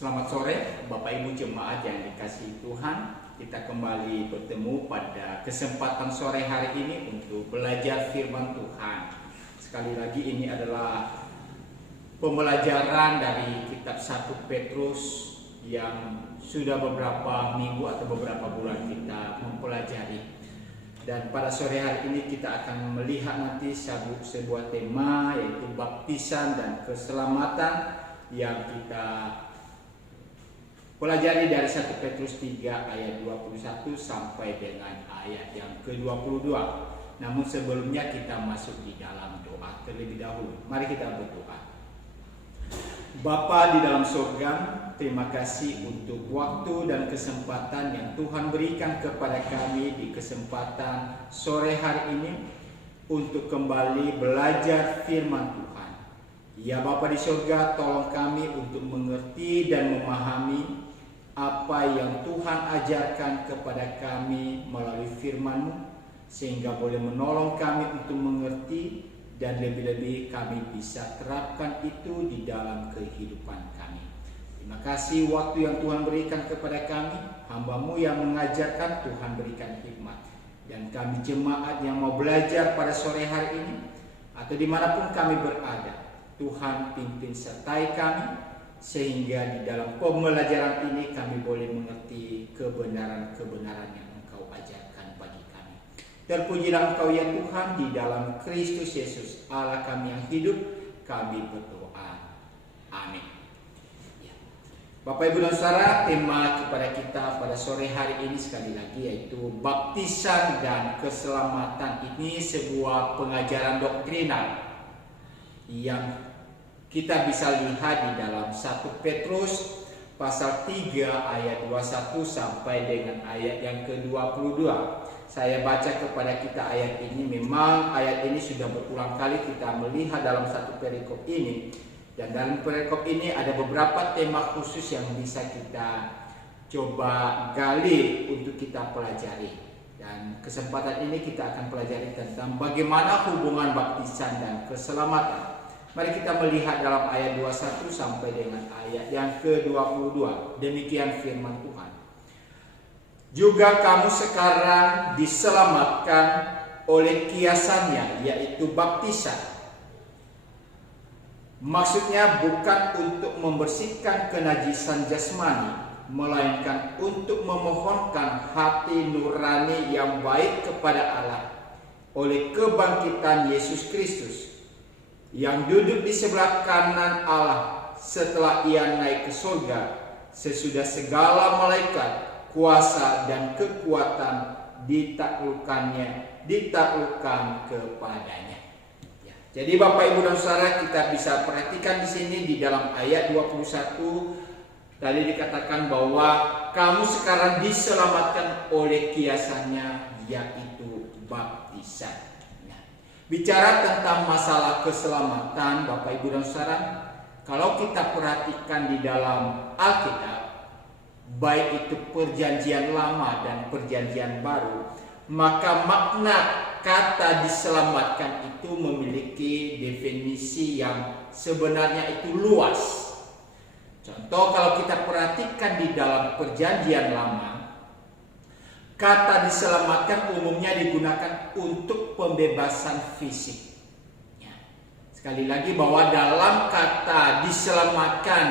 Selamat sore Bapak Ibu jemaat yang dikasihi Tuhan. Kita kembali bertemu pada kesempatan sore hari ini untuk belajar firman Tuhan. Sekali lagi ini adalah pembelajaran dari kitab 1 Petrus yang sudah beberapa minggu atau beberapa bulan kita mempelajari. Dan pada sore hari ini kita akan melihat nanti sebuah tema, yaitu baptisan dan keselamatan, yang kita pelajari dari 1 Petrus 3 ayat 21 sampai dengan ayat yang ke-22. Namun sebelumnya kita masuk di dalam doa terlebih dahulu. Mari kita berdoa. Bapa di dalam surga, terima kasih untuk waktu dan kesempatan yang Tuhan berikan kepada kami di kesempatan sore hari ini untuk kembali belajar firman Tuhan. Ya Bapa di surga, tolong kami untuk mengerti dan memahami apa yang Tuhan ajarkan kepada kami melalui firman-Mu, sehingga boleh menolong kami untuk mengerti dan lebih-lebih kami bisa terapkan itu di dalam kehidupan kami. Terima kasih waktu yang Tuhan berikan kepada kami, hamba-Mu yang mengajarkan, Tuhan berikan hikmat. Dan kami jemaat yang mau belajar pada sore hari ini, atau dimanapun kami berada, Tuhan pimpin sertai kami, sehingga di dalam pembelajaran ini kami boleh mengerti kebenaran-kebenaran yang Engkau ajarkan bagi kami. Terpujilah Engkau ya Tuhan, di dalam Kristus Yesus Allah kami yang hidup, kami berdoa. Amin. Ya. Bapak Ibu dan Saudara, tema kepada kita pada sore hari ini sekali lagi yaitu baptisan dan keselamatan. Ini sebuah pengajaran doktrinal yang kita bisa lihat di dalam 1 Petrus pasal 3 ayat 21 sampai dengan ayat yang ke-22. Saya baca kepada kita ayat ini. Memang ayat ini sudah berulang kali kita melihat dalam satu perikop ini. Dan dalam perikop ini ada beberapa tema khusus yang bisa kita coba gali untuk kita pelajari. Dan kesempatan ini kita akan pelajari tentang bagaimana hubungan baptisan dan keselamatan. Mari kita melihat dalam ayat 21 sampai dengan ayat yang ke-22. Demikian firman Tuhan. Juga kamu sekarang diselamatkan oleh kiasannya, yaitu baptisan. Maksudnya bukan untuk membersihkan kenajisan jasmani, melainkan untuk memohonkan hati nurani yang baik kepada Allah oleh kebangkitan Yesus Kristus, yang duduk di sebelah kanan Allah setelah ia naik ke surga, sesudah segala malaikat, kuasa dan kekuatan ditaklukkan kepadanya. Ya. Jadi Bapak Ibu dan Saudara, kita bisa perhatikan di sini di dalam ayat 21 tadi dikatakan bahwa kamu sekarang diselamatkan oleh kiasannya, yaitu baptisan. Bicara tentang masalah keselamatan, Bapak Ibu dan Saudara, kalau kita perhatikan di dalam Alkitab, baik itu perjanjian lama dan perjanjian baru, maka makna kata diselamatkan itu memiliki definisi yang sebenarnya itu luas. Contoh, kalau kita perhatikan di dalam perjanjian lama, kata diselamatkan umumnya digunakan untuk pembebasan fisik. Ya. Sekali lagi bahwa dalam kata diselamatkan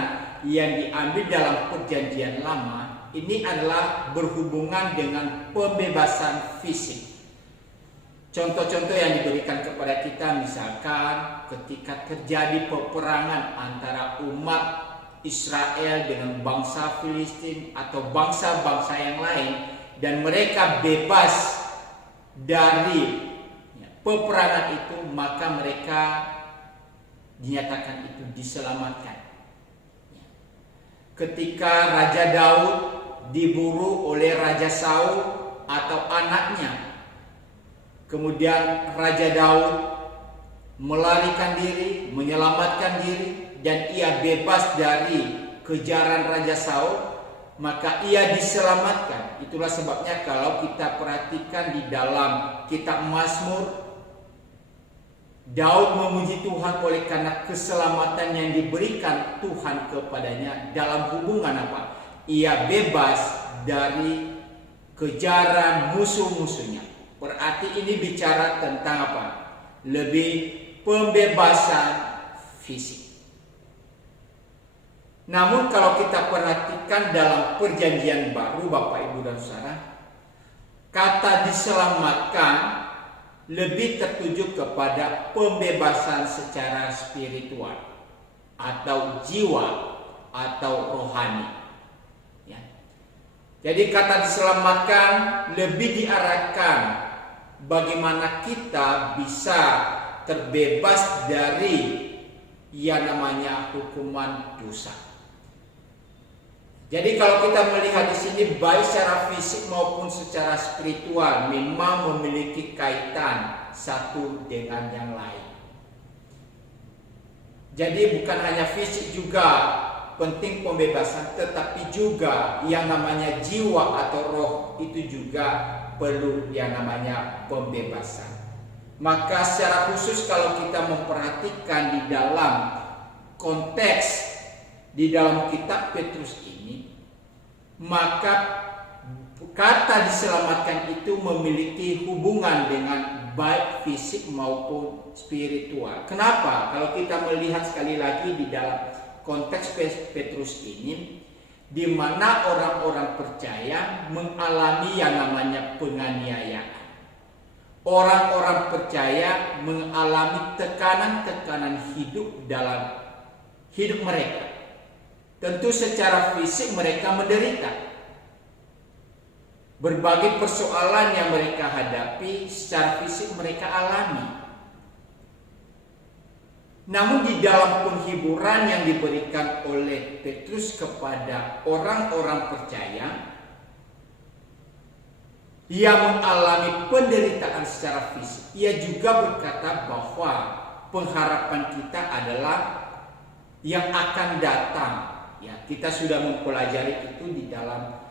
yang diambil dalam perjanjian lama, ini adalah berhubungan dengan pembebasan fisik. Contoh-contoh yang diberikan kepada kita, misalkan ketika terjadi peperangan antara umat Israel dengan bangsa Filistin atau bangsa-bangsa yang lain, dan mereka bebas dari peperangan itu, maka mereka dinyatakan itu diselamatkan. Ketika Raja Daud diburu oleh Raja Saul atau anaknya, kemudian Raja Daud melarikan diri, menyelamatkan diri, dan ia bebas dari kejaran Raja Saul, maka ia diselamatkan. Itulah sebabnya kalau kita perhatikan di dalam kitab Mazmur, Daud memuji Tuhan oleh karena keselamatan yang diberikan Tuhan kepadanya dalam hubungan apa? Ia bebas dari kejaran musuh-musuhnya. Berarti ini bicara tentang apa? Lebih pembebasan fisik. Namun kalau kita perhatikan dalam perjanjian baru Bapak Ibu dan Saudara, kata diselamatkan lebih tertuju kepada pembebasan secara spiritual atau jiwa atau rohani. Ya. Jadi kata diselamatkan lebih diarahkan bagaimana kita bisa terbebas dari yang namanya hukuman dosa. Jadi kalau kita melihat di sini baik secara fisik maupun secara spiritual memang memiliki kaitan satu dengan yang lain. Jadi bukan hanya fisik juga penting pembebasan, tetapi juga yang namanya jiwa atau roh itu juga perlu yang namanya pembebasan. Maka secara khusus kalau kita memperhatikan di dalam konteks di dalam kitab Petrus ini, maka kata diselamatkan itu memiliki hubungan dengan baik fisik maupun spiritual. Kenapa? Kalau kita melihat sekali lagi di dalam konteks Petrus ini, di mana orang-orang percaya mengalami yang namanya penganiayaan. Orang-orang percaya mengalami tekanan-tekanan hidup dalam hidup mereka. Tentu secara fisik mereka menderita. Berbagai persoalan yang mereka hadapi secara fisik mereka alami. Namun di dalam penghiburan yang diberikan oleh Petrus kepada orang-orang percaya yang mengalami penderitaan secara fisik, ia juga berkata bahwa pengharapan kita adalah yang akan datang. Ya, kita sudah mempelajari itu di dalam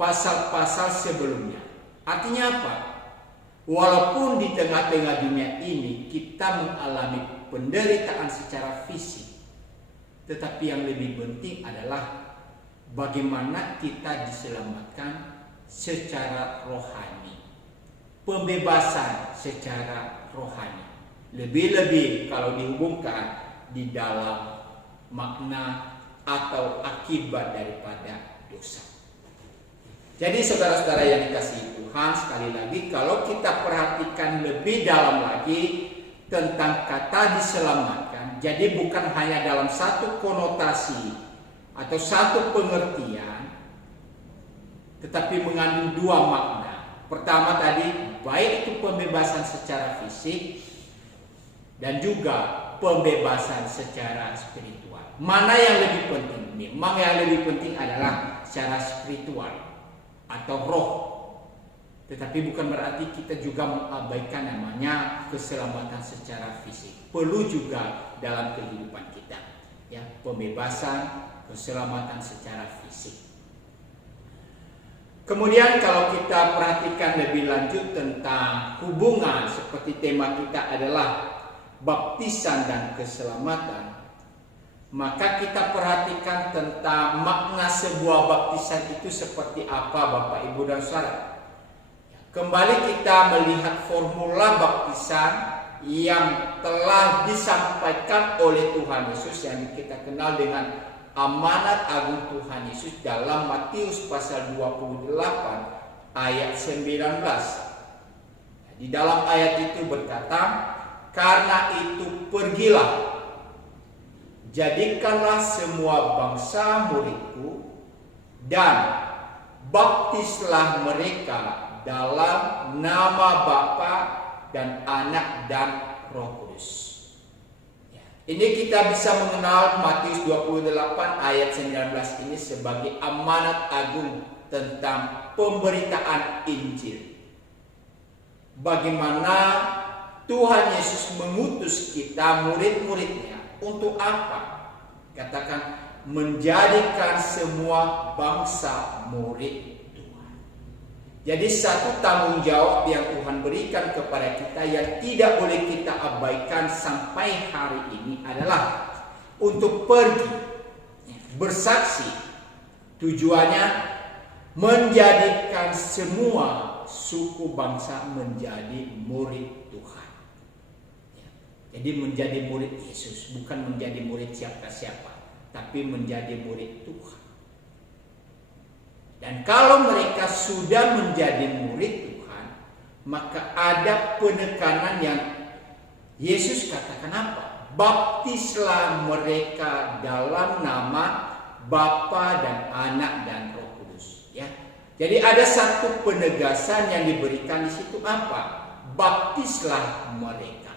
pasal-pasal sebelumnya. Artinya apa? Walaupun di tengah-tengah dunia ini kita mengalami penderitaan secara fisik, tetapi yang lebih penting adalah bagaimana kita diselamatkan secara rohani. Pembebasan secara rohani. Lebih-lebih kalau dihubungkan di dalam makna atau akibat daripada dosa. Jadi saudara-saudara yang dikasihi Tuhan, sekali lagi kalau kita perhatikan lebih dalam lagi tentang kata diselamatkan, jadi bukan hanya dalam satu konotasi atau satu pengertian, tetapi mengandung dua makna. Pertama tadi, baik itu pembebasan secara fisik dan juga pembebasan secara spiritual. Mana yang lebih penting? Memang yang lebih penting adalah secara spiritual atau roh. Tetapi bukan berarti kita juga mengabaikan namanya keselamatan secara fisik. Perlu juga dalam kehidupan kita, ya, pembebasan, keselamatan secara fisik. Kemudian kalau kita perhatikan lebih lanjut tentang hubungan seperti tema kita adalah baptisan dan keselamatan, maka kita perhatikan tentang makna sebuah baptisan itu seperti apa Bapak Ibu dan Saudara. Kembali kita melihat formula baptisan yang telah disampaikan oleh Tuhan Yesus yang kita kenal dengan amanat agung Tuhan Yesus dalam Matius pasal 28 ayat 19. Di dalam ayat itu berkata, "Karena itu pergilah, jadikanlah semua bangsa muridku dan baptislah mereka dalam nama Bapa dan Anak dan Roh Kudus." Ini kita bisa mengenal Matius 28 ayat 19 ini sebagai amanat agung tentang pemberitaan Injil. Bagaimana Tuhan Yesus mengutus kita murid-muridnya untuk apa? Katakan, menjadikan semua bangsa murid Tuhan. Jadi satu tanggung jawab yang Tuhan berikan kepada kita yang tidak boleh kita abaikan sampai hari ini adalah untuk pergi bersaksi. Tujuannya menjadikan semua suku bangsa menjadi murid Tuhan. Jadi menjadi murid Yesus, bukan menjadi murid siapa-siapa, tapi menjadi murid Tuhan. Dan kalau mereka sudah menjadi murid Tuhan, maka ada penekanan yang Yesus katakan apa? Baptislah mereka dalam nama Bapa dan Anak dan Roh Kudus. Ya. Jadi ada satu penegasan yang diberikan di situ apa? Baptislah mereka.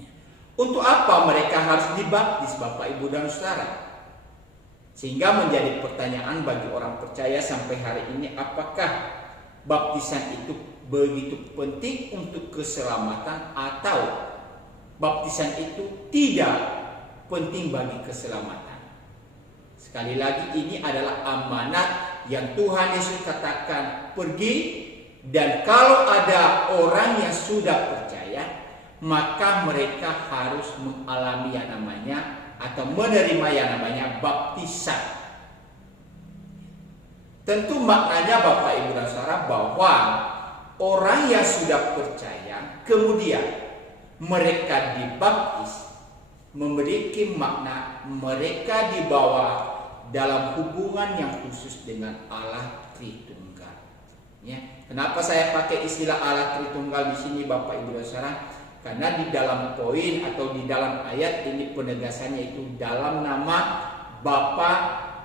Ya. Untuk apa mereka harus dibaptis, Bapak, Ibu, dan Saudara? Sehingga menjadi pertanyaan bagi orang percaya sampai hari ini, apakah baptisan itu begitu penting untuk keselamatan atau baptisan itu tidak penting bagi keselamatan? Sekali lagi, ini adalah amanat yang Tuhan Yesus katakan, pergi, dan kalau ada orang yang sudah percaya, maka mereka harus mengalami yang namanya atau menerima yang namanya baptisan. Tentu maknanya Bapak, Ibu, dan Saudara, bahwa orang yang sudah percaya kemudian mereka dibaptis memiliki makna mereka dibawa dalam hubungan yang khusus dengan Allah Tritunggal. Ya. Kenapa saya pakai istilah Allah Tritunggal di sini, Bapak, Ibu, dan Saudara? Karena di dalam poin atau di dalam ayat ini penegasannya itu dalam nama Bapa,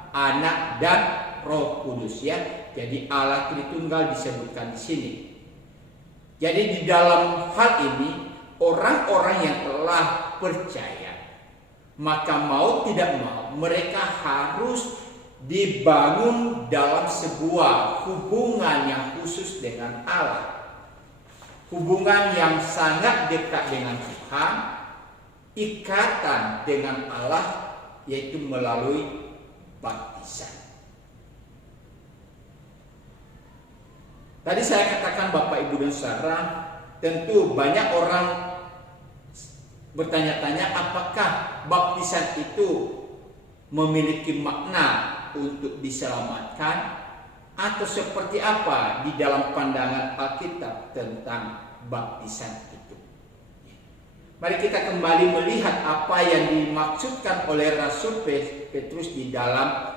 Anak, dan Roh Kudus, ya. Jadi Allah Tritunggal disebutkan di sini. Jadi di dalam hal ini orang-orang yang telah percaya, maka mau tidak mau mereka harus dibangun dalam sebuah hubungan yang khusus dengan Allah. Hubungan yang sangat dekat dengan Tuhan, ikatan dengan Allah, yaitu melalui baptisan. Tadi saya katakan, Bapak, Ibu, dan Saudara, tentu banyak orang bertanya-tanya apakah baptisan itu memiliki makna untuk diselamatkan, atau seperti apa di dalam pandangan Alkitab tentang baptisan itu. Mari kita kembali melihat apa yang dimaksudkan oleh Rasul Petrus di dalam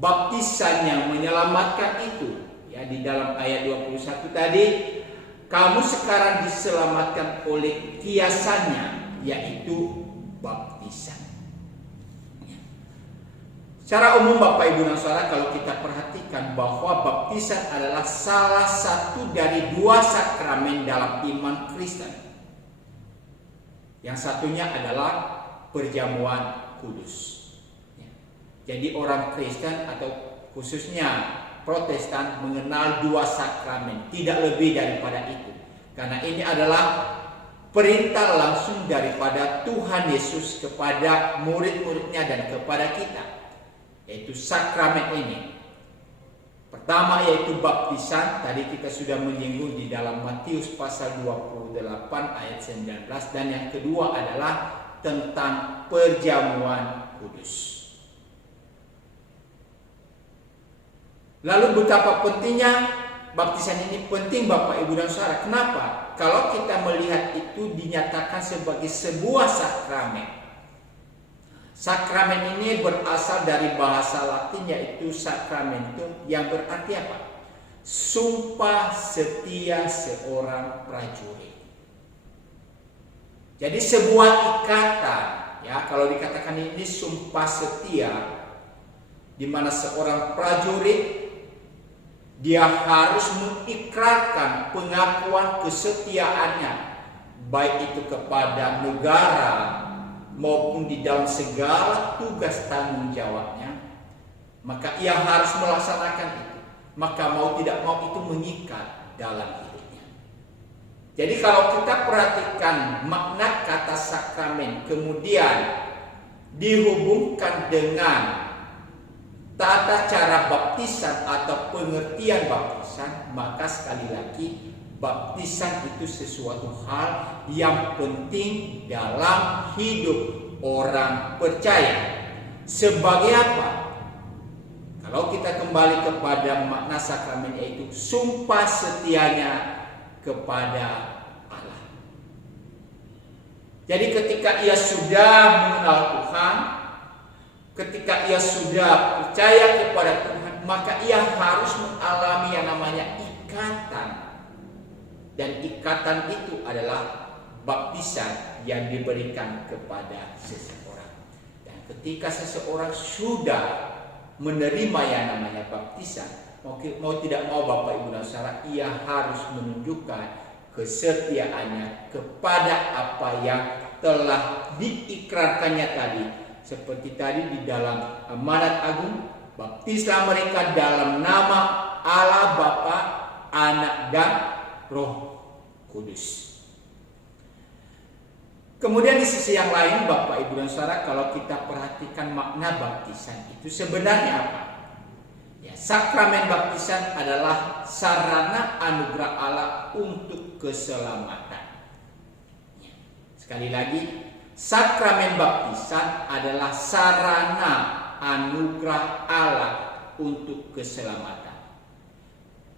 baptisan yang menyelamatkan itu. Ya, di dalam ayat 21 tadi, kamu sekarang diselamatkan oleh kiasannya, yaitu baptisan. Secara umum, Bapak, Ibu, dan Saudara, kalau kita perhatikan bahwa baptisan adalah salah satu dari dua sakramen dalam iman Kristen. Yang satunya adalah perjamuan kudus. Jadi orang Kristen atau khususnya Protestan mengenal dua sakramen, tidak lebih daripada itu. Karena ini adalah perintah langsung daripada Tuhan Yesus kepada murid-muridnya dan kepada kita, yaitu sakramen ini. Pertama yaitu baptisan, tadi kita sudah menyinggung di dalam Matius pasal 28 ayat 19, dan yang kedua adalah tentang perjamuan kudus. Lalu betapa pentingnya baptisan ini penting, Bapak, Ibu, dan Saudara. Kenapa? Kalau kita melihat itu dinyatakan sebagai sebuah sakramen. Sakramen ini berasal dari bahasa Latin, yaitu sacramentum, yang berarti apa? Sumpah setia seorang prajurit. Jadi sebuah ikatan, ya, kalau dikatakan ini sumpah setia, di mana seorang prajurit dia harus mengikrarkan pengakuan kesetiaannya, baik itu kepada negara maupun di dalam segala tugas tanggung jawabnya, maka ia harus melaksanakan itu. Maka mau tidak mau itu mengikat dalam hidupnya. Jadi kalau kita perhatikan makna kata sakramen kemudian dihubungkan dengan tata cara baptisan atau pengertian baptisan, maka sekali lagi baptisan itu sesuatu hal yang penting dalam hidup orang percaya. Sebagai apa? Kalau kita kembali kepada makna sakramen, yaitu sumpah setianya kepada Allah. Jadi ketika ia sudah mengenal Tuhan, ketika ia sudah percaya kepada Tuhan, maka ia harus mengalami yang namanya ikatan. Dan ikatan itu adalah baptisan yang diberikan kepada seseorang. Dan ketika seseorang sudah menerima yang namanya baptisan, mau tidak mau Bapak Ibu dan Saudara, ia harus menunjukkan kesetiaannya kepada apa yang telah diikrarkannya tadi. Seperti tadi di dalam amanat agung, baptislah mereka dalam nama Allah Bapa, Anak dan Roh Kudus. Kemudian di sisi yang lain Bapak Ibu dan Saudara, kalau kita perhatikan makna baptisan itu sebenarnya apa? Ya, sakramen baptisan adalah sarana anugerah Allah untuk keselamatan. Ya, sekali lagi, sakramen baptisan adalah sarana anugerah Allah untuk keselamatan.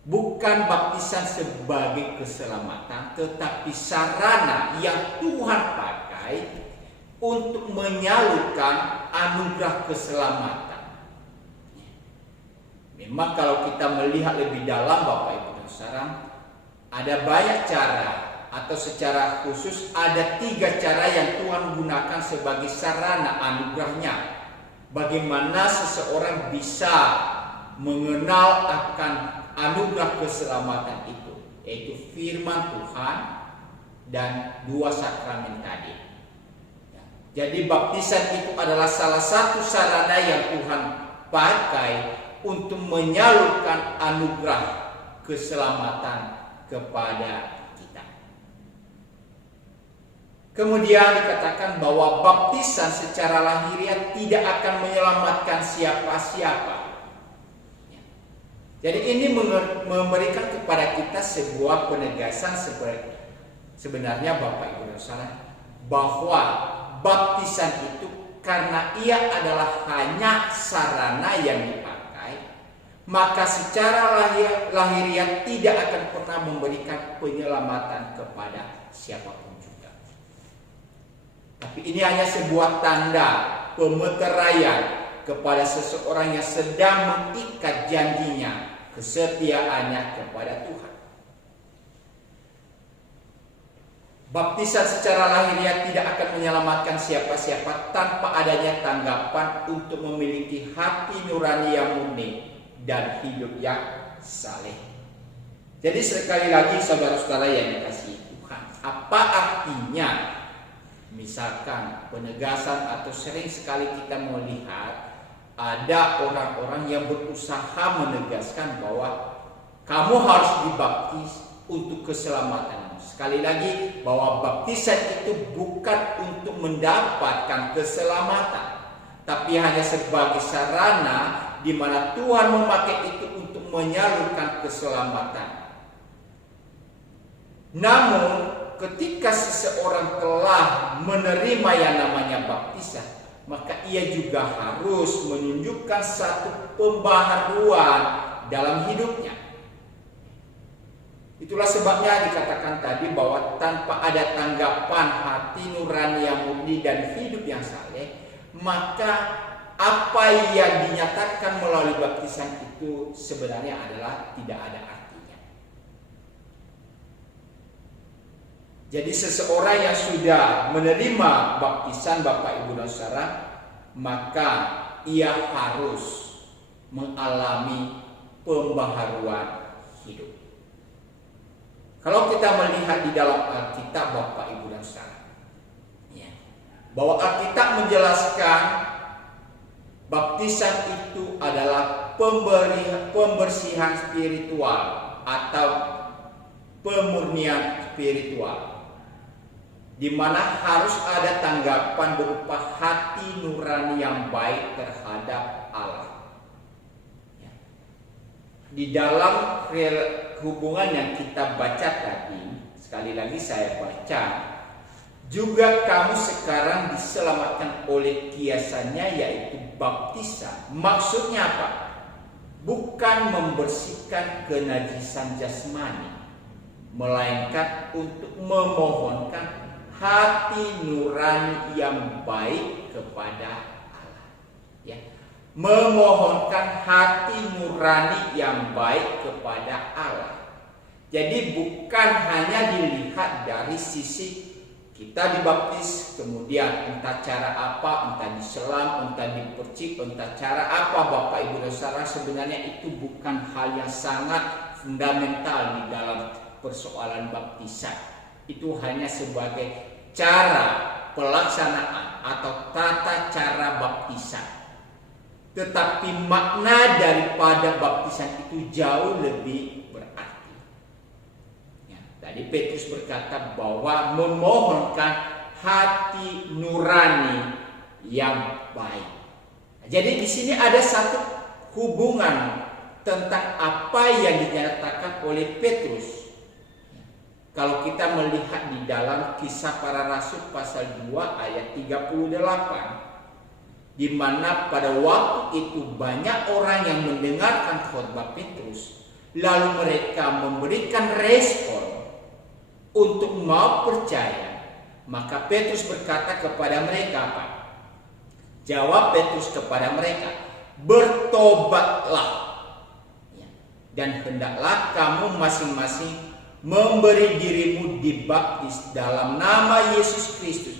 Bukan baptisan sebagai keselamatan, tetapi sarana yang Tuhan pakai untuk menyalurkan anugerah keselamatan. Memang kalau kita melihat lebih dalam Bapak Ibu dan Saudara, ada banyak cara, atau secara khusus ada 3 cara yang Tuhan gunakan sebagai sarana anugerahnya. Bagaimana seseorang bisa mengenal akan anugerah keselamatan itu, yaitu firman Tuhan dan 2 sakramen tadi. Jadi baptisan itu adalah salah satu sarana yang Tuhan pakai untuk menyalurkan anugerah keselamatan kepada kita. Kemudian dikatakan bahwa baptisan secara lahiriah tidak akan menyelamatkan siapa-siapa. Jadi ini memberikan kepada kita sebuah penegasan sebenarnya Bapak Ibu dan Saudara, bahwa baptisan itu karena ia adalah hanya sarana yang dipakai, maka secara lahiriah tidak akan pernah memberikan penyelamatan kepada siapapun juga. Tapi ini hanya sebuah tanda pemeteraian kepada seseorang yang sedang mengikat janjinya, kesetiaannya kepada Tuhan. Baptisan secara lahiriah tidak akan menyelamatkan siapa-siapa tanpa adanya tanggapan untuk memiliki hati nurani yang murni dan hidup yang saleh. Jadi sekali lagi saudara-saudara yang dikasihi Tuhan, apa artinya misalkan penegasan, atau sering sekali kita melihat ada orang-orang yang berusaha menegaskan bahwa kamu harus dibaptis untuk keselamatan. Sekali lagi, bahwa baptisan itu bukan untuk mendapatkan keselamatan, tapi hanya sebagai sarana di mana Tuhan memakai itu untuk menyalurkan keselamatan. Namun, ketika seseorang telah menerima yang namanya baptisan, maka ia juga harus menunjukkan satu pembaharuan dalam hidupnya. Itulah sebabnya dikatakan tadi bahwa tanpa ada tanggapan hati nurani yang murni dan hidup yang saleh, maka apa yang dinyatakan melalui baptisan itu sebenarnya adalah tidak ada artinya. Jadi seseorang yang sudah menerima baptisan Bapak Ibu dan Saudara, maka ia harus mengalami pembaharuan hidup. Kalau kita melihat di dalam Alkitab Bapak Ibu dan Saudara, bahwa Alkitab menjelaskan baptisan itu adalah pembersihan spiritual atau pemurnian spiritual, di mana harus ada tanggapan berupa hati nurani yang baik terhadap Allah. di dalam hubungan yang kita baca tadi, sekali lagi saya baca, juga kamu sekarang diselamatkan oleh kiasannya, yaitu baptisan. Maksudnya apa? Bukan membersihkan kenajisan jasmani, melainkan untuk memohonkan hati nurani yang baik kepada Allah. Ya. Memohonkan hati nurani yang baik kepada Allah. Jadi bukan hanya dilihat dari sisi kita dibaptis, kemudian entah cara apa, entah diselam, entah dipercik, entah cara apa, Bapak Ibu dan Saudara, sebenarnya itu bukan hal yang sangat fundamental di dalam persoalan baptisan. Itu hanya sebagai cara pelaksanaan atau tata cara baptisan. Tetapi makna daripada baptisan itu jauh lebih berarti. Tadi Petrus berkata bahwa memohonkan hati nurani yang baik. Jadi di sini ada satu hubungan tentang apa yang dinyatakan oleh Petrus. Kalau kita melihat di dalam Kisah Para Rasul pasal 2 ayat 38, di mana pada waktu itu banyak orang yang mendengarkan khotbah Petrus, lalu mereka memberikan respon untuk mau percaya. Maka Petrus berkata kepada mereka apa? Jawab Petrus kepada mereka, bertobatlah, dan hendaklah kamu masing-masing memberi dirimu dibaptis dalam nama Yesus Kristus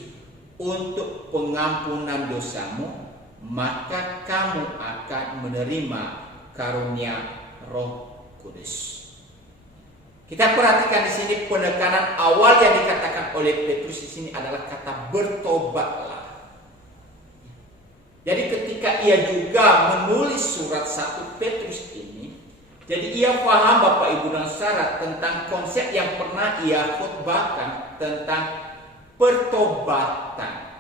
untuk pengampunan dosamu, maka kamu akan menerima karunia Roh Kudus. Kita perhatikan di sini penekanan awal yang dikatakan oleh Petrus di sini adalah kata bertobatlah. Jadi ketika ia juga menulis surat 1 Petrus ini, jadi ia paham Bapak Ibu dan Saudara tentang konsep yang pernah ia khotbahkan tentang pertobatan.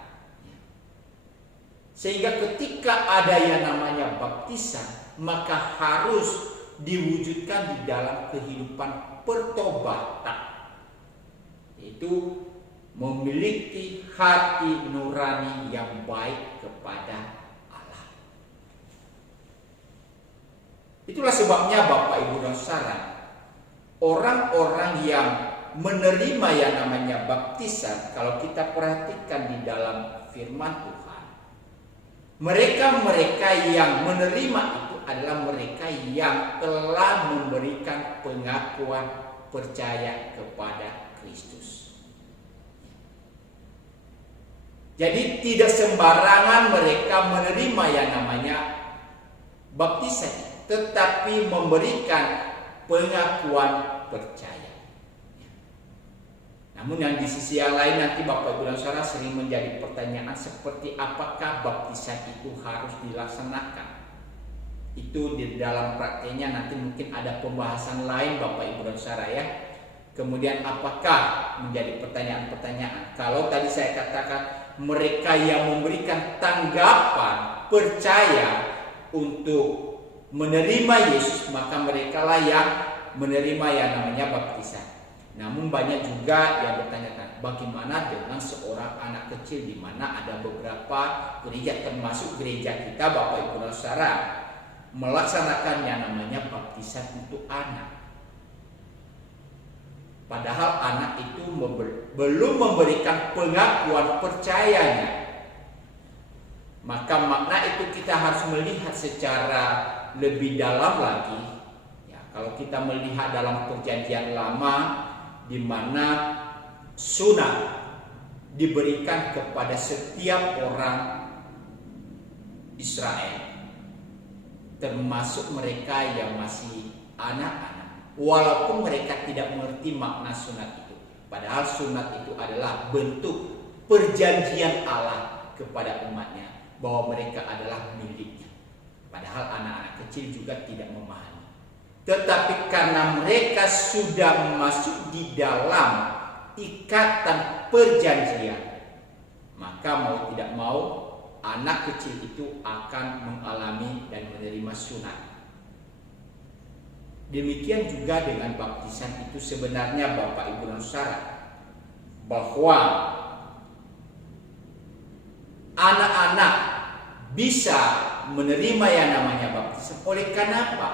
Sehingga ketika ada yang namanya baptisan, maka harus diwujudkan di dalam kehidupan pertobatan, yaitu memiliki hati nurani yang baik kepada Allah. Itulah sebabnya Bapak Ibu dan Saudara, orang-orang yang menerima yang namanya baptisan, kalau kita perhatikan di dalam firman Tuhan, mereka-mereka yang menerima itu adalah mereka yang telah memberikan pengakuan percaya kepada Kristus. Jadi tidak sembarangan mereka menerima yang namanya baptisan, tetapi memberikan pengakuan percaya. Namun yang di sisi yang lain nanti Bapak Ibu dan Saudara sering menjadi pertanyaan seperti apakah baptisan itu harus dilaksanakan. Itu di dalam prakteknya nanti mungkin ada pembahasan lain Bapak Ibu dan Saudara ya. Kemudian apakah menjadi pertanyaan-pertanyaan. Kalau tadi saya katakan mereka yang memberikan tanggapan percaya untuk menerima Yesus, maka mereka lah yang menerima yang namanya baptisan. Namun banyak juga yang bertanya, bagaimana dengan seorang anak kecil, di mana ada beberapa gereja termasuk gereja kita Bapak Ibu dan Saudara melaksanakan yang namanya baptisan untuk anak. Padahal anak itu belum memberikan pengakuan percayanya. Maka makna itu kita harus melihat secara lebih dalam lagi. Ya, kalau kita melihat dalam Perjanjian Lama, di mana sunat diberikan kepada setiap orang Israel, termasuk mereka yang masih anak-anak, walaupun mereka tidak mengerti makna sunat itu. Padahal sunat itu adalah bentuk perjanjian Allah kepada umatnya bahwa mereka adalah miliknya. Padahal anak-anak kecil juga tidak memahami. Tetapi karena mereka sudah masuk di dalam ikatan perjanjian, maka mau tidak mau anak kecil itu akan mengalami dan menerima sunat. Demikian juga dengan baptisan itu sebenarnya Bapak Ibu dan Saudara, bahwa anak-anak bisa menerima yang namanya baptisan. Oleh karena apa?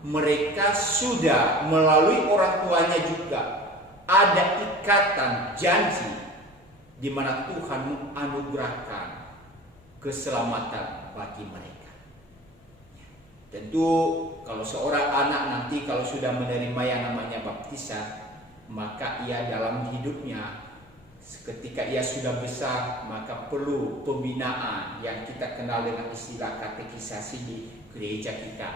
Mereka sudah melalui orang tuanya juga ada ikatan janji di mana Tuhan menganugerahkan keselamatan bagi mereka. Tentu kalau seorang anak nanti kalau sudah menerima yang namanya baptisan, maka ia dalam hidupnya ketika ia sudah besar maka perlu pembinaan yang kita kenal dengan istilah katekisasi di gereja kita,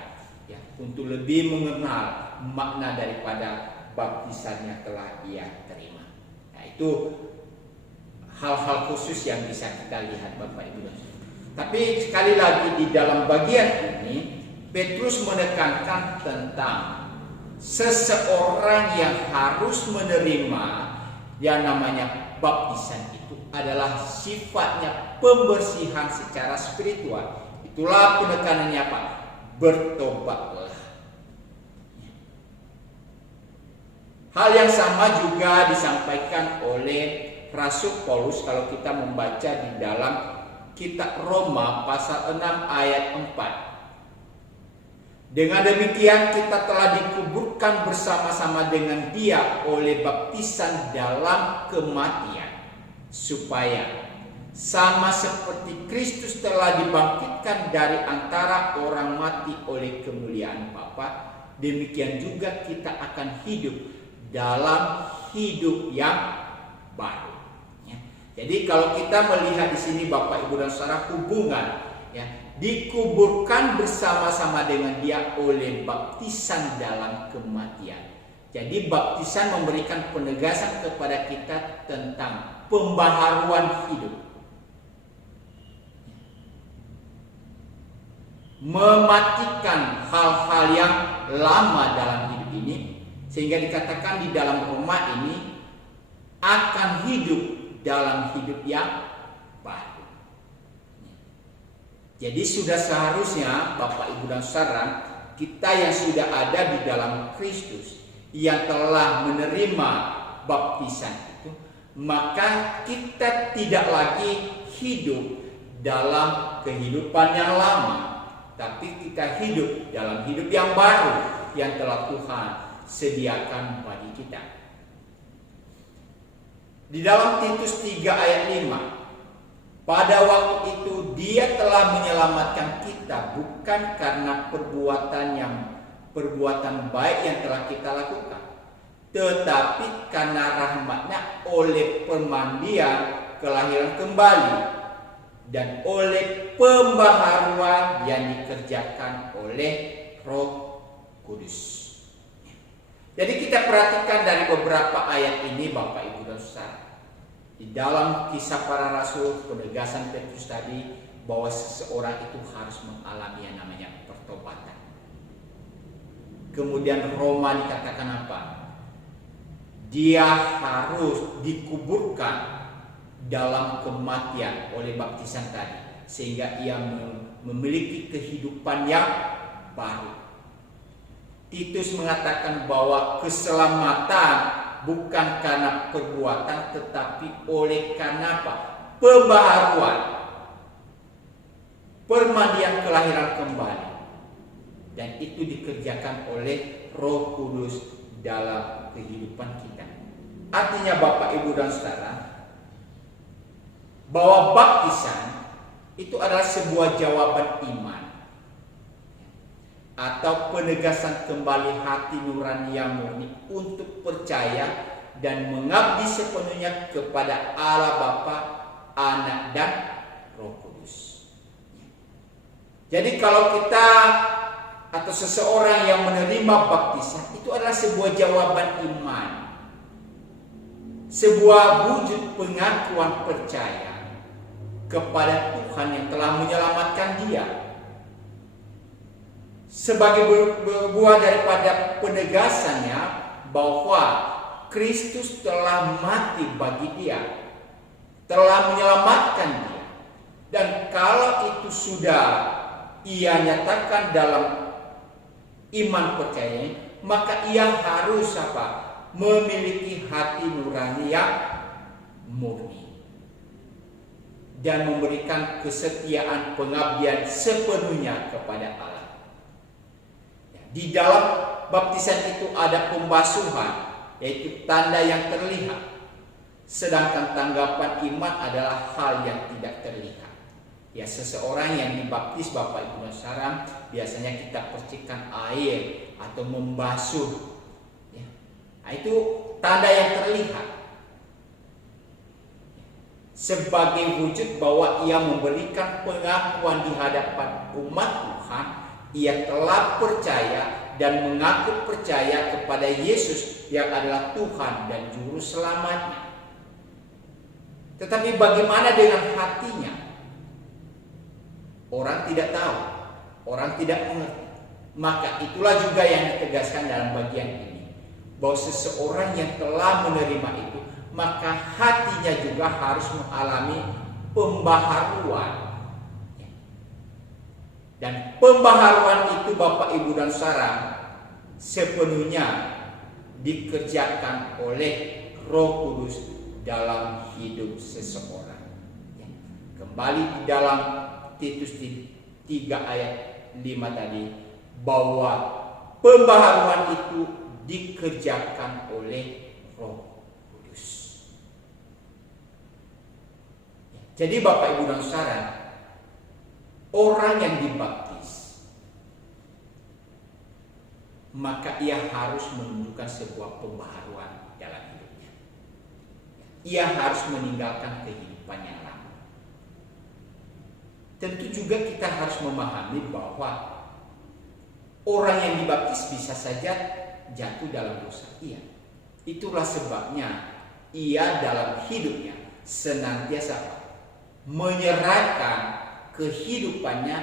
ya, untuk lebih mengenal makna daripada baptisan yang telah ia terima. Nah, itu hal-hal khusus yang bisa kita lihat Bapak Ibu dan Saudara. Tapi sekali lagi di dalam bagian ini Petrus menekankan tentang seseorang yang harus menerima yang namanya baptisan itu adalah sifatnya pembersihan secara spiritual. Itulah penekanannya apa? Bertobatlah. Hal yang sama juga disampaikan oleh Rasul Paulus kalau kita membaca di dalam kitab Roma pasal 6 ayat 4. Dengan demikian kita telah dikuburkan bersama-sama dengan Dia oleh baptisan dalam kematian, supaya sama seperti Kristus telah dibangkitkan dari antara orang mati oleh kemuliaan Bapa, demikian juga kita akan hidup dalam hidup yang baru. Ya. Jadi kalau kita melihat di sini Bapak Ibu dan Saudara, hubungan, ya, dikuburkan bersama-sama dengan Dia oleh baptisan dalam kematian. Jadi baptisan memberikan penegasan kepada kita tentang pembaharuan hidup, mematikan hal-hal yang lama dalam hidup ini, sehingga dikatakan di dalam Roma ini akan hidup dalam hidup yang baru. Jadi sudah seharusnya Bapak Ibu dan Saudara, kita yang sudah ada di dalam Kristus, yang telah menerima baptisan itu, maka kita tidak lagi hidup dalam kehidupan yang lama, tapi kita hidup dalam hidup yang baru yang telah Tuhan sediakan bagi kita. Di dalam Titus 3 ayat 5, pada waktu itu Dia telah menyelamatkan kita bukan karena perbuatan baik yang telah kita lakukan, tetapi karena rahmat-Nya oleh permandian kelahiran kembali dan oleh pembaharuan yang dikerjakan oleh Roh Kudus. Jadi kita perhatikan dari beberapa ayat ini Bapak Ibu dan Saudara, di dalam Kisah Para Rasul, penegasan Petrus tadi bahwa seseorang itu harus mengalami yang namanya pertobatan. Kemudian Roma dikatakan apa? Dia harus dikuburkan dalam kematian oleh baptisan tadi, sehingga ia memiliki kehidupan yang baru. Titus mengatakan bahwa keselamatan bukan karena perbuatan, tetapi oleh karena apa? Pembaharuan, permandian kelahiran kembali, dan itu dikerjakan oleh Roh Kudus dalam kehidupan kita. Artinya Bapak Ibu dan Saudara, bahwa baptisan itu adalah sebuah jawaban iman atau penegasan kembali hati nurani yang murni untuk percaya dan mengabdi sepenuhnya kepada Allah Bapa, Anak dan Roh Kudus. Jadi kalau kita atau seseorang yang menerima baptisan itu adalah sebuah jawaban iman, sebuah wujud pengakuan percaya kepada Tuhan yang telah menyelamatkan dia, sebagai buah daripada penegasannya bahwa Kristus telah mati bagi dia, telah menyelamatkan dia. Dan kalau itu sudah ia nyatakan dalam iman percayanya, maka ia harus memiliki hati nurani yang murni dan memberikan kesetiaan pengabdian sepenuhnya kepada Allah. Di dalam baptisan itu ada pembasuhan, yaitu tanda yang terlihat. Sedangkan tanggapan iman adalah hal yang tidak terlihat. Ya, seseorang yang dibaptis Bapak Ibu dan Saudara, biasanya kita percikan air atau membasuh. Ya. Nah, itu tanda yang terlihat. Sebagai wujud bahwa ia memberikan pengakuan di hadapan umat Tuhan, ia telah percaya dan mengaku percaya kepada Yesus yang adalah Tuhan dan Juru Selamatnya. Tetapi bagaimana dengan hatinya? Orang tidak tahu, orang tidak mengerti. Maka itulah juga yang ditegaskan dalam bagian ini, bahwa seseorang yang telah menerima itu, maka hatinya juga harus mengalami pembaharuan. Dan pembaharuan itu Bapak Ibu dan Saudara sepenuhnya dikerjakan oleh Roh Kudus dalam hidup seseorang. Kembali di dalam Titus 3 ayat 5 tadi, bahwa pembaharuan itu dikerjakan oleh Roh Kudus. Jadi Bapak Ibu dan Saudara, orang yang dibaptis, maka ia harus menunjukkan sebuah pembaharuan dalam hidupnya. Ia harus meninggalkan kehidupan yang lama. Tentu juga kita harus memahami bahwa orang yang dibaptis bisa saja jatuh dalam dosa. Iya. Itulah sebabnya ia dalam hidupnya senantiasa menyerahkan kehidupannya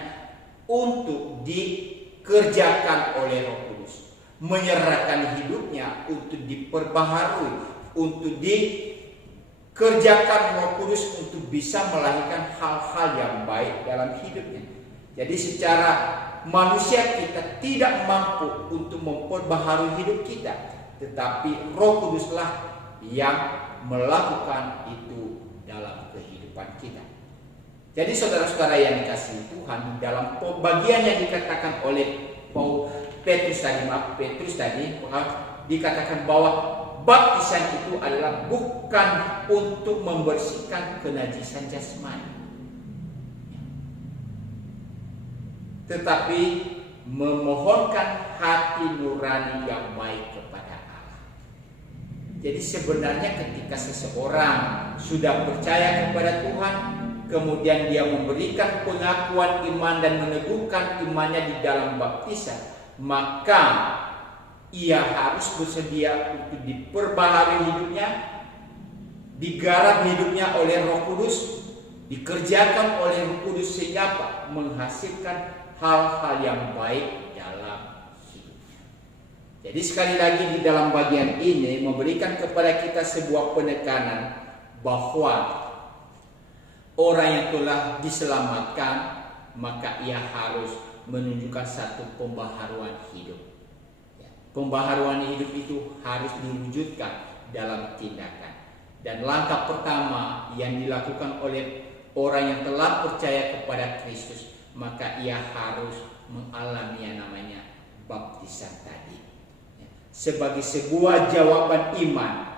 untuk dikerjakan oleh Roh Kudus, menyerahkan hidupnya untuk diperbaharui, untuk dikerjakan Roh Kudus untuk bisa melahirkan hal-hal yang baik dalam hidupnya. Jadi secara manusia kita tidak mampu untuk memperbaharui hidup kita, tetapi Roh Kuduslah yang melakukan itu dalam kehidupan kita. Jadi saudara-saudara yang dikasihi Tuhan, dalam bagian yang dikatakan oleh Petrus tadi dikatakan bahwa baptisan itu adalah bukan untuk membersihkan kenajisan jasmani, tetapi memohonkan hati nurani yang baik kepada Allah. Jadi sebenarnya ketika seseorang sudah percaya kepada Tuhan, kemudian dia memberikan pengakuan iman dan meneguhkan imannya di dalam baptisan, maka ia harus bersedia untuk diperbaharui hidupnya, digarap hidupnya oleh Roh Kudus, dikerjakan oleh Roh Kudus sehingga menghasilkan hal-hal yang baik dalam hidupnya. Jadi sekali lagi di dalam bagian ini memberikan kepada kita sebuah penekanan bahwa orang yang telah diselamatkan, maka ia harus menunjukkan satu pembaharuan hidup. Pembaharuan hidup itu harus diwujudkan dalam tindakan. Dan langkah pertama yang dilakukan oleh orang yang telah percaya kepada Kristus, maka ia harus mengalami yang namanya baptisan tadi. Sebagai sebuah jawaban iman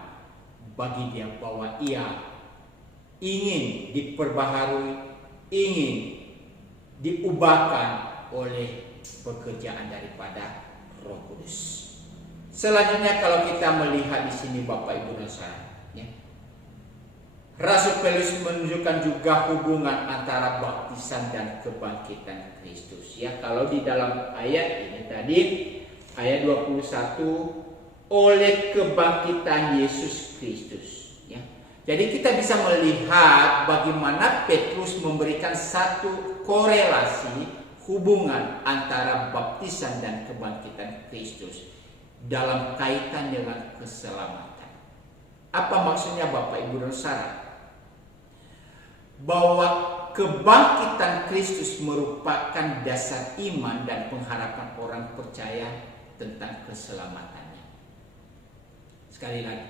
bagi dia bahwa ia ingin diperbaharui, ingin diubahkan oleh pekerjaan daripada Roh Kudus. Selanjutnya kalau kita melihat di sini Bapak Ibu dan Saudara, Rasul Paulus menunjukkan juga hubungan antara baptisan dan kebangkitan Kristus. Ya, kalau di dalam ayat ini tadi ayat 21, oleh kebangkitan Yesus Kristus. Ya. Jadi kita bisa melihat bagaimana Petrus memberikan satu korelasi hubungan antara baptisan dan kebangkitan Kristus dalam kaitan dengan keselamatan. Apa maksudnya Bapak Ibu dan Saudara? Bahwa kebangkitan Kristus merupakan dasar iman dan pengharapan orang percaya tentang keselamatannya. Sekali lagi,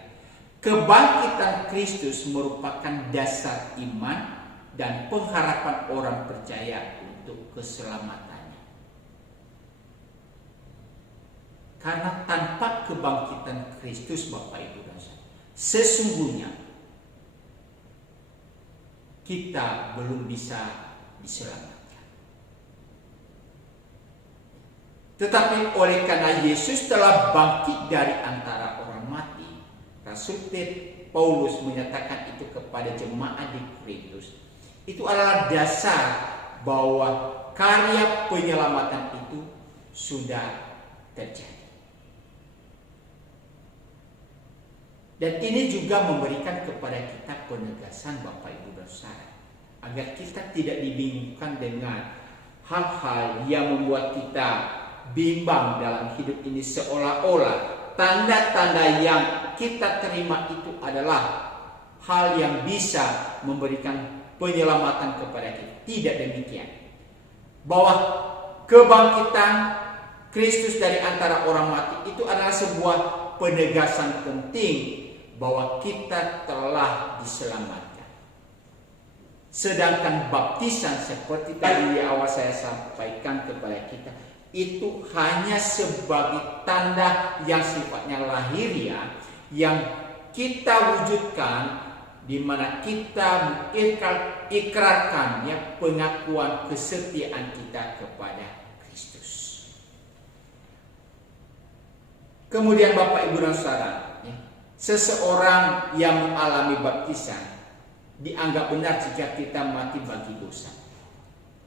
kebangkitan Kristus merupakan dasar iman dan pengharapan orang percaya untuk keselamatannya. Karena tanpa kebangkitan Kristus, Bapak Ibu dan Saudara, sesungguhnya kita belum bisa diselamatkan. Tetapi oleh karena Yesus telah bangkit dari antara orang mati, Rasul Paulus menyatakan itu kepada jemaat di Korintus. Itu adalah dasar bahwa karya penyelamatan itu sudah terjadi. Dan ini juga memberikan kepada kita penegasan, Bapak Ibu dan Saudara, agar kita tidak dibingungkan dengan hal-hal yang membuat kita bimbang dalam hidup ini, seolah-olah tanda-tanda yang kita terima itu adalah hal yang bisa memberikan penyelamatan kepada kita. Tidak demikian. Bahwa kebangkitan Kristus dari antara orang mati itu adalah sebuah penegasan penting bahwa kita telah diselamatkan. Sedangkan baptisan seperti tadi di awal saya sampaikan kepada kita, itu hanya sebagai tanda yang sifatnya lahiriah yang kita wujudkan, di mana kita ikrarkan ya pengakuan kesetiaan kita kepada Kristus. Kemudian Bapak Ibu dan Saudara, ya, seseorang yang mengalami baptisan dianggap benar jika kita mati bagi dosa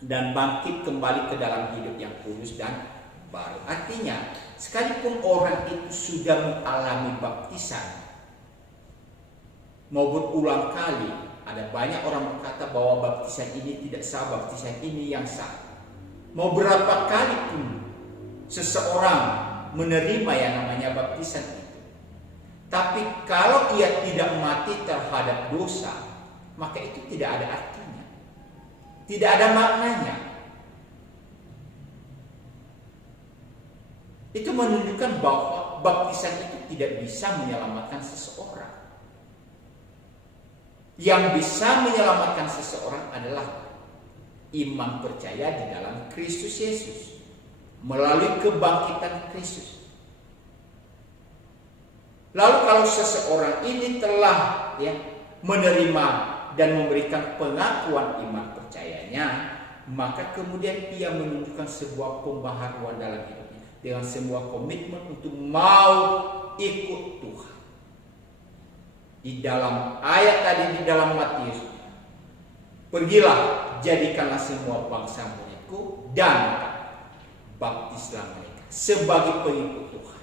dan bangkit kembali ke dalam hidup yang kudus dan baru. Artinya, sekalipun orang itu sudah mengalami baptisan mau berulang kali, ada banyak orang berkata bahwa baptisan ini tidak sah, baptisan ini yang sah. Mau berapa kali pun seseorang menerima yang namanya baptisan itu, tapi kalau ia tidak mati terhadap dosa, maka itu tidak ada artinya, tidak ada maknanya. Itu menunjukkan bahwa baptisan itu tidak bisa menyelamatkan seseorang. Yang bisa menyelamatkan seseorang adalah iman percaya di dalam Kristus Yesus melalui kebangkitan Kristus. Lalu kalau seseorang ini telah menerima dan memberikan pengakuan iman percayanya, maka kemudian ia menunjukkan sebuah pembaharuan dalam hidupnya dengan sebuah komitmen untuk mau ikut Tuhan. Di dalam ayat tadi di dalam Matius, pergilah jadikanlah semua bangsa muridku dan baptislah mereka sebagai pengikut Tuhan.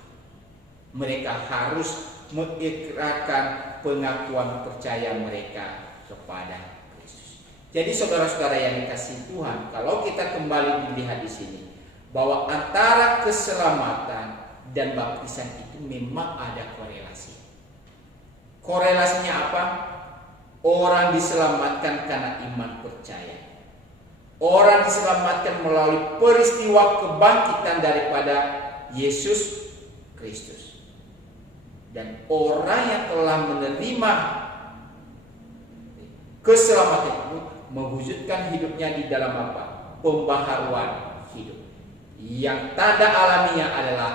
Mereka harus mengikrarkan pengakuan percaya mereka kepada Kristus. Jadi saudara-saudara yang dikasihi Tuhan, kalau kita kembali melihat di sini bahwa antara keselamatan dan baptisan itu memang ada korelasi. Korelasinya apa? Orang diselamatkan karena iman percaya. Orang diselamatkan melalui peristiwa kebangkitan daripada Yesus Kristus. Dan orang yang telah menerima keselamatan itu mewujudkan hidupnya di dalam apa? Pembaharuan hidup. Yang tanda alaminya adalah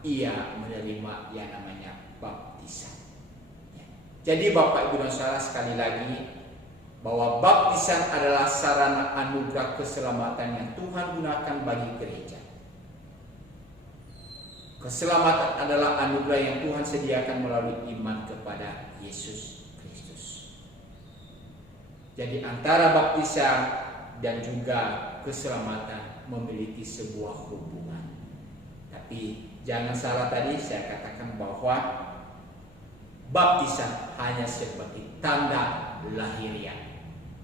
ia menerima yang namanya baptisan. Jadi Bapak Ibu dan Saudara, sekali lagi bahwa baptisan adalah sarana anugerah keselamatan yang Tuhan gunakan bagi gereja. Keselamatan adalah anugerah yang Tuhan sediakan melalui iman kepada Yesus Kristus. Jadi antara baptisan dan juga keselamatan memiliki sebuah hubungan. Tapi jangan salah, tadi saya katakan bahwa baptisan hanya sebagai tanda lahiriah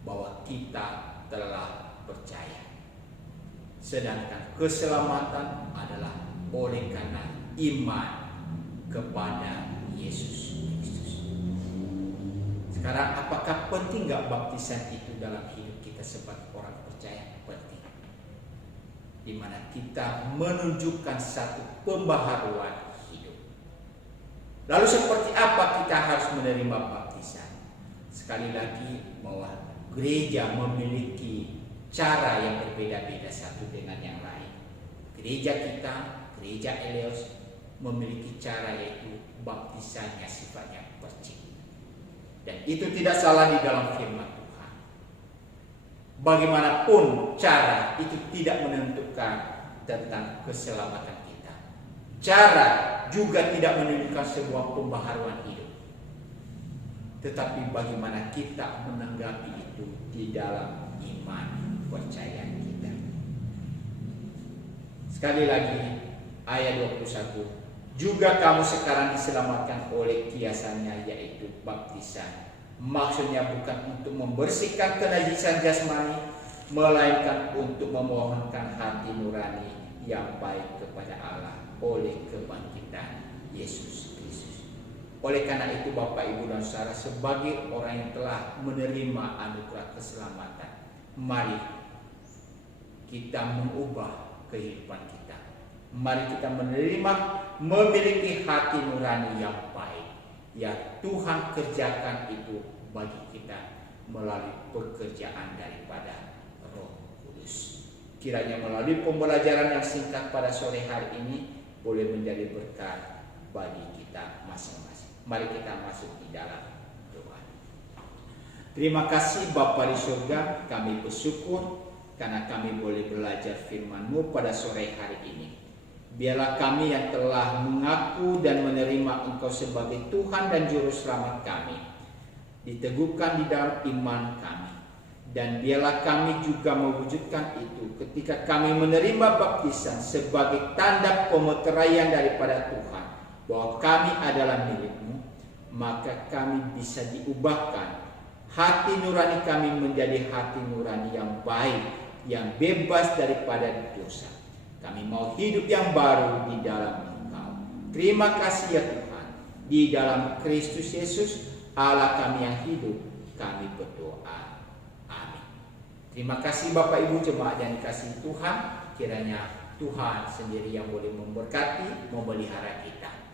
bahwa kita telah percaya. Sedangkan keselamatan adalah oleh karena iman kepada Yesus Kristus. Sekarang, apakah penting nggak baptisan itu dalam hidup kita sebagai orang percaya? Penting. di mana kita menunjukkan satu pembaharuan hidup. Lalu seperti apa kita harus menerima baptisan? Sekali lagi bahwa gereja memiliki cara yang berbeda-beda satu dengan yang lain. Gereja kita, gereja Eleos, memiliki cara yaitu baptisannya sifatnya percik. Dan itu tidak salah di dalam firman Tuhan. Bagaimanapun cara itu tidak menentukan tentang keselamatan kita. Cara juga tidak menunjukkan sebuah pembaharuan hidup. Tetapi bagaimana kita menanggapi itu di dalam iman percaya kita. Sekali lagi ayat 21. Juga kamu sekarang diselamatkan oleh kiasannya yaitu baptisan. Maksudnya bukan untuk membersihkan kenajisan jasmani, melainkan untuk memohonkan hati nurani yang baik kepada Allah oleh kebangkitan Yesus Kristus. Oleh karena itu Bapak Ibu dan Saudara, sebagai orang yang telah menerima anugerah keselamatan, mari kita mengubah kehidupan kita. Mari kita menerima, memiliki hati nurani yang baik yang Tuhan kerjakan itu bagi kita melalui pekerjaan daripada Roh Kudus. Kiranya melalui pembelajaran yang singkat pada sore hari ini boleh menjadi berkat bagi kita masing-masing. Mari kita masuk di dalam doa. Terima kasih Bapa di surga, kami bersyukur karena kami boleh belajar firman-Mu pada sore hari ini. Biarlah kami yang telah mengaku dan menerima Engkau sebagai Tuhan dan Juru Selamat kami diteguhkan di dalam iman kami. Dan biarlah kami juga mewujudkan itu ketika kami menerima baptisan sebagai tanda pemeteraian daripada Tuhan bahwa kami adalah milik-Mu, maka kami bisa diubahkan. Hati nurani kami menjadi hati nurani yang baik, yang bebas daripada dosa. Kami mau hidup yang baru di dalam Engkau. Terima kasih ya Tuhan. Di dalam Kristus Yesus, Allah kami yang hidup, kami berdoa. Amin. Terima kasih Bapak Ibu jemaat yang dikasihi Tuhan. Kiranya Tuhan sendiri yang boleh memberkati, memelihara kita.